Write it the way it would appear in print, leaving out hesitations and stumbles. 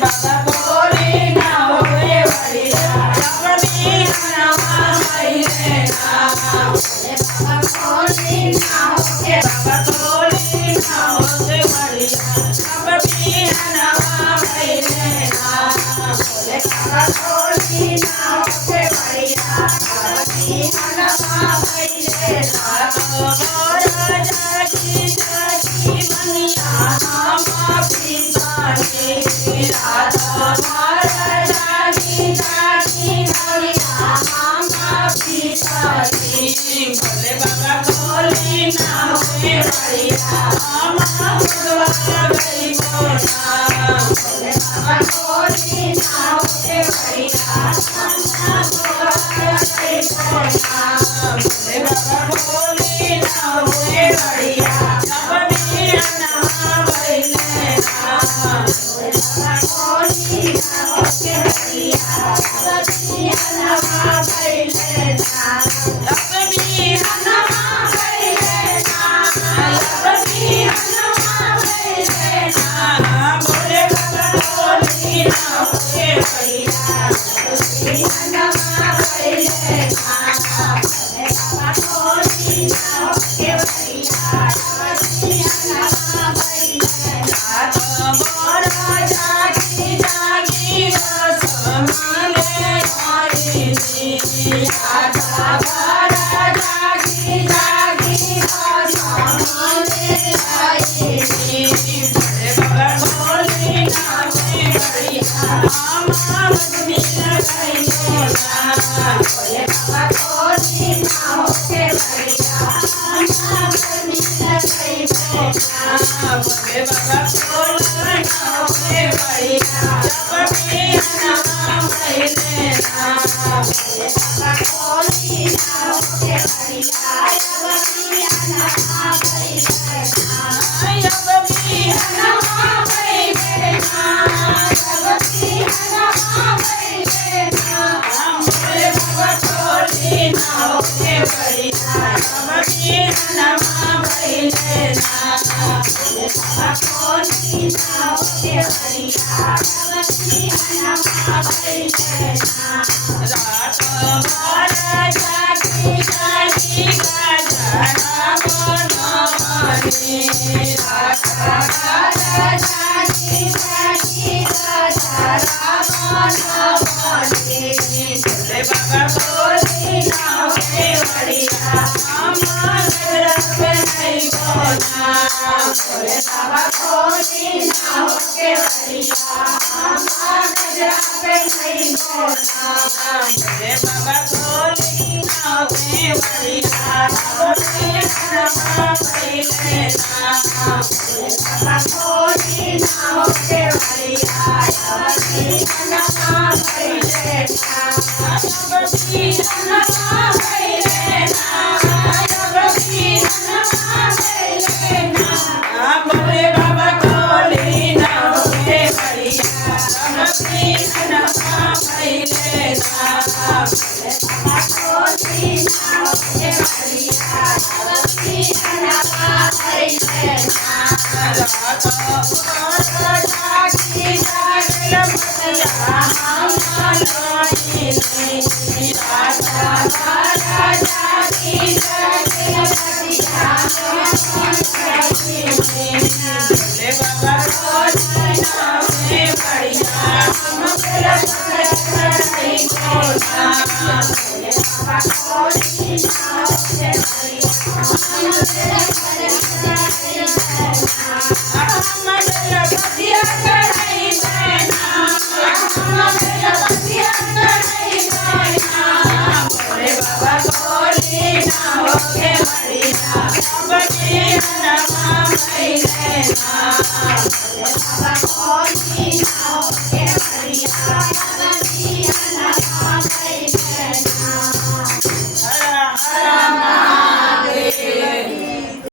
बाबा बोली ना होए बढ़िया जब भी हनुमा भइले ना बाबा बोली ना होए बाबा बोली ना होए बढ़िया जब भी हनुमा भइले ना बाबा बोली ना होए बढ़िया जब भी हनुमा भइले ना जागी जागी बनिया हम पिसानी राधा जागी जागी बनिया हम पिसानी भोले बाबा बोली ना होए बढ़िया हम भगवान गई बोला भोले बाबा बोली ना होए बढ़िया हम भगवान गई बोला भोले बाबा बोली ना होए बढ़िया जब भी हनुमा भइले ना भोले बाबा बोली ना होए बढ़िया जब भी हनुमा भइले ना जब भी हनुमा भइले ना जब भी हनुमा भइले ना भोले बाबा बोली ना होए बढ़िया जब भी हनुमा भइले ना भोले बाबा बोली ना होए बढ़िया जब भी हनुमा भइले ना मोरा जागी जागी बस माने हरिनी राधा मोरा जागी जागी बस माने हरिनी भोले बाबा बोली ना होए बढ़िया हम भजनी गई बोला भोले बाबा बोली ना होए बढ़िया हम भजनी गई बोला भोले बाबा बोली ना होए बढ़िया जब भी हनुमा भइले ना भोले बाबा बोली ना होए बढ़िया जब भी हनुमा भइले ना जब भी हनुमा भइले ना जब भी हनुमा भइले ना भोले बाबा बोली ना होए बढ़िया जब भी हनुमा भइले ना भोले बाबा बोली ना होए बढ़िया जब भी हनुमा भइले ना राधा मोरा जागी जागी गाना बनवानी राधा जागी जागी गाना बनवानी भोले बाबा बोली ना होए बढ़िया हम गजरा पे नहीं बोला भोले बाबा बोली ना होए बढ़िया हम गजरा पे नहीं बोला भोले बाबा बोली ना होए बढ़िया भोले हनुमा भइले ना भोले बाबा बोली ना होए बढ़िया जब भी हनुमा भइले ना जब भी हनुमा भइले ना जब भी हनुमा भइले ना भोले बाबा बोली ना होए बढ़िया जब भी हनुमा भइले ना भोले बाबा बोली ना होए बढ़िया जब भी हनुमा भइले ना राधा मोरा जागी जागी बनिया हम भगवान राधा मोरा जागी जागी बनिया हम भोले बाबा बोली ना होए बढ़िया हम भगवान गई बोला भोले बाबा बोली ना होए बढ़िया हम बतिया कढ़ाई बहना भोले बाबा बोली ना होए बढ़िया जब भी हनुमा भइले ना भोले बाबा बोली